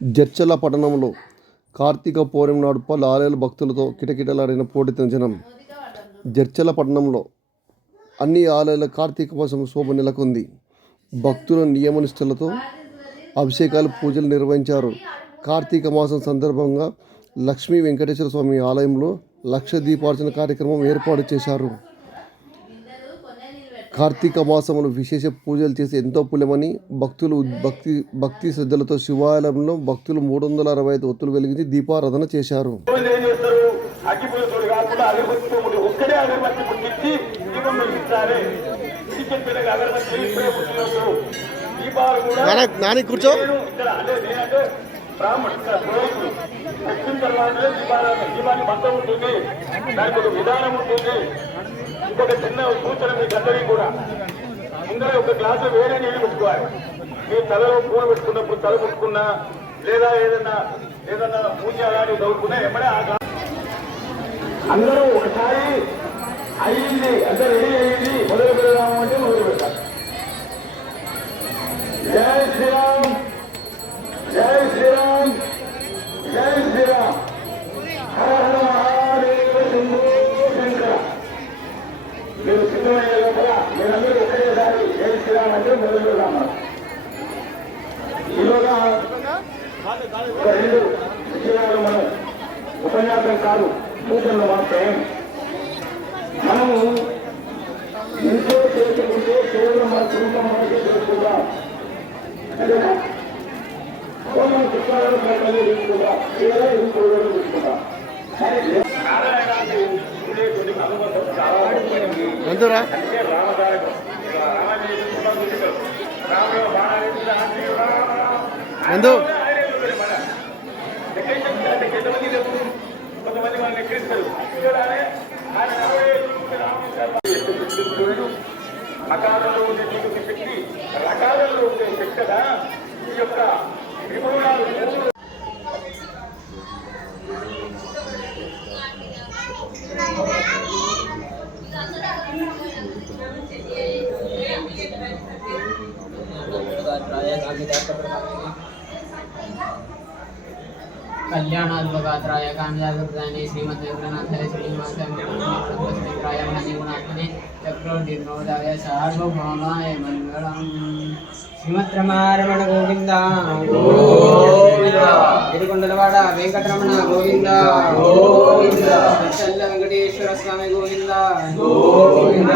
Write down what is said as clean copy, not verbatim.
జడ్చర్ల పట్టణంలో కార్తీక పౌర్ణమి నాడు పలు ఆలయాల భక్తులతో కిటకిటలాడిన పోటెత్తిన జనం. జడ్చర్ల పట్టణంలో అన్ని ఆలయాల కార్తీక మాసం శోభ నెలకొంది. భక్తుల నియమనిష్టలతో అభిషేకాలు, పూజలు నిర్వహించారు. కార్తీక మాసం సందర్భంగా లక్ష్మీ వెంకటేశ్వర స్వామి ఆలయంలో లక్ష దీపార్చన కార్యక్రమం ఏర్పాటు చేశారు. కార్తీక మాసంలో విశేష పూజలు చేసి ఎంతో పుణ్యమని భక్తులు భక్తి శ్రద్ధలతో శివాలయంలో భక్తులు 365 ఒత్తులు వెలిగించి దీపారాధన చేశారు. కూర్చో విధానం ఉంటుంది. ఇంకొక చిన్న సూచన మీకు అందరికీ కూడా, ముందర ఒక గ్లాసు వేరే నీళ్లు పెట్టుకోవాలి. మీరు తలలో పూలు పెట్టుకున్నప్పుడు తల ముట్టుకున్నా లేదా ఏదన్నా పూజ కానీ చదువుకున్నా ఎమ్మడే అందరూ ఒకసారి అయ్యింది, అందరూ రెడీ అయ్యింది, మొదలు పెడదాము అంటే మొదలు పెట్టాలి. జై శ్రీరామ్, జై శ్రీరామ్, జై శ్రీరామ్, హర హర మహాదేవ శంభో శంకర. మీరు సిద్ధమయ్యే లోపల మీరందరూ ఒక్కటేసారి జై శ్రీరామ్ అంటే మొదలు పెడదాము. ఈలోగా ఒక 2 విషయాలు మనం ఉపన్యాసం కాదు, సూచనలు మాత్రమే. మనము ఇంట్లో చేసుకుంటే కేవలం మన కుటుంబం మనకే చేసుకుందాం, మన పుస్తకాలను ప్రజలు తీసుకుందాం, కేవలం ఇంట్లో తీసుకుందాం. కొంతమంది మనం లెక్కిస్తారు. అకాలంలో ఉండే నీకు శక్తి, రకాలలో ఉండే శక్తి కదా. ఈ యొక్క విభవనాలు कल्याणाद्भगात्राय कामयागप्रदाने श्रीमद् वेंकटनाथाय श्रीनिवासाय मणिगुणात्मने चक्रोदीर्घोदाय सार्वभौमाय मंगलम्. श्रीमद्रमारमण गोविंद गोविंद. गिरिकोंडलवाड वेंकटरमण गोविंद गोविंद. चल्ल वेंकटेश्वर स्वामी गोविंद गोविंद.